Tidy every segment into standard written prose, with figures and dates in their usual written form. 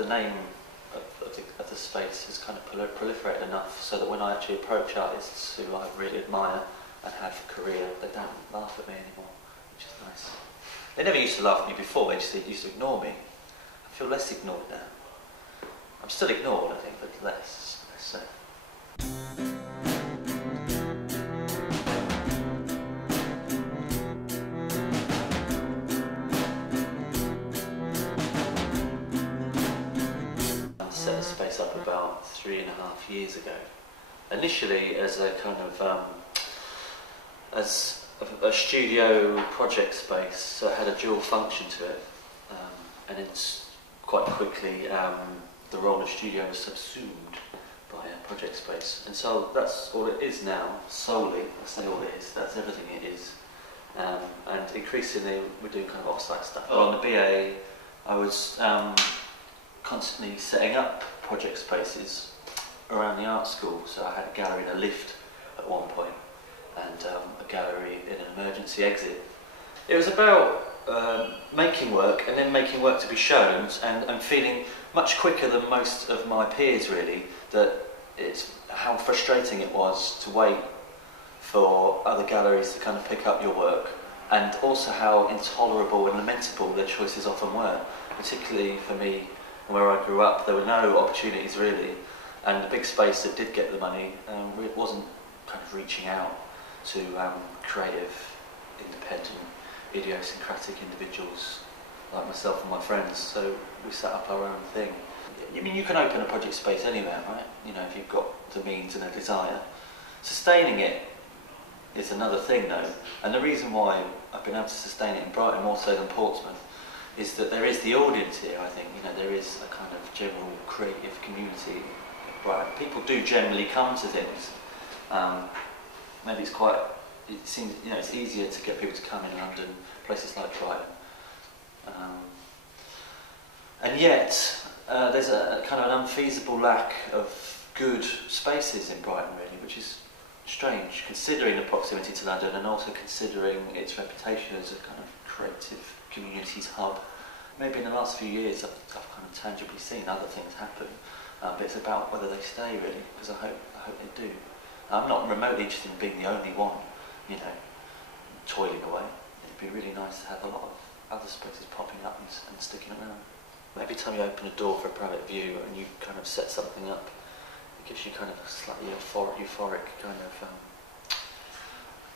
the name of the space has kind of proliferated enough so that when I actually approach artists who I really admire and have a career, they don't laugh at me anymore, which is nice. They never used to laugh at me before, they just used to ignore me. I feel less ignored now. I'm still ignored, I think, but less so. I set the space up about 3.5 years ago. Initially as a kind of as a studio project space, so it had a dual function to it, and it's quite quickly the role of studio was subsumed by a project space, and so that's all it is now, solely. I say all it is, that's everything it is, and increasingly we're doing kind of off-site stuff. But on the BA I was constantly setting up project spaces around the art school, so I had a gallery in a lift at one point, and a gallery in an emergency exit. It was about making work, and then making work to be shown, and feeling much quicker than most of my peers really, that it's how frustrating it was to wait for other galleries to kind of pick up your work, and also how intolerable and lamentable their choices often were. Particularly for me, where I grew up, there were no opportunities really, and the big space that did get the money it wasn't kind of reaching out to creative, independent, idiosyncratic individuals like myself and my friends, so we set up our own thing. I mean, you can open a project space anywhere, right? You know, if you've got the means and a desire. Sustaining it is another thing though, and the reason why I've been able to sustain it in Brighton more so than Portsmouth is that there is the audience here, I think. You know, there is a kind of general creative community in Brighton. People do generally come to things. Maybe it seems, you know, it's easier to get people to come in London, places like Brighton. And yet, there's a kind of an unfeasible lack of good spaces in Brighton, really, which is strange, considering the proximity to London and also considering its reputation as a kind of creative communities hub. Maybe in the last few years I've kind of tangibly seen other things happen, but it's about whether they stay, really, because I hope they do. I'm not remotely interested in being the only one, you know, toiling away. It'd be really nice to have a lot of other spaces popping up and sticking around. Every time you open a door for a private view and you kind of set something up, it gives you kind of a slightly euphoric kind of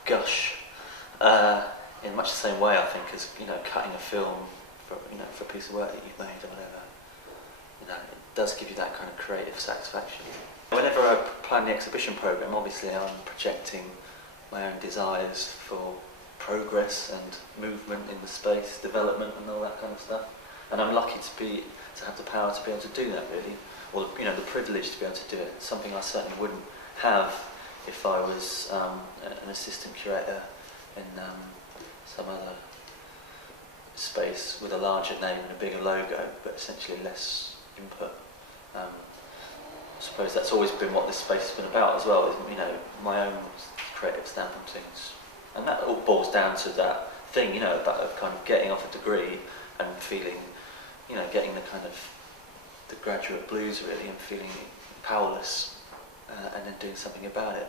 gush. In much the same way, I think, as, you know, cutting a film for, you know, for a piece of work that you've made or whatever. You know, it does give you that kind of creative satisfaction. Whenever I plan the exhibition programme, obviously I'm projecting my own desires for progress and movement in the space, development and all that kind of stuff. And I'm lucky to have the power to be able to do that, really, or, you know, the privilege to be able to do it. Something I certainly wouldn't have if I was an assistant curator in some other space with a larger name and a bigger logo, but essentially less input. I suppose that's always been what this space has been about as well, is, you know, my own creative stamp on things. And that all boils down to that thing, you know, of kind of getting off a degree and feeling, you know, getting the kind of the graduate blues, really, and feeling powerless, and then doing something about it.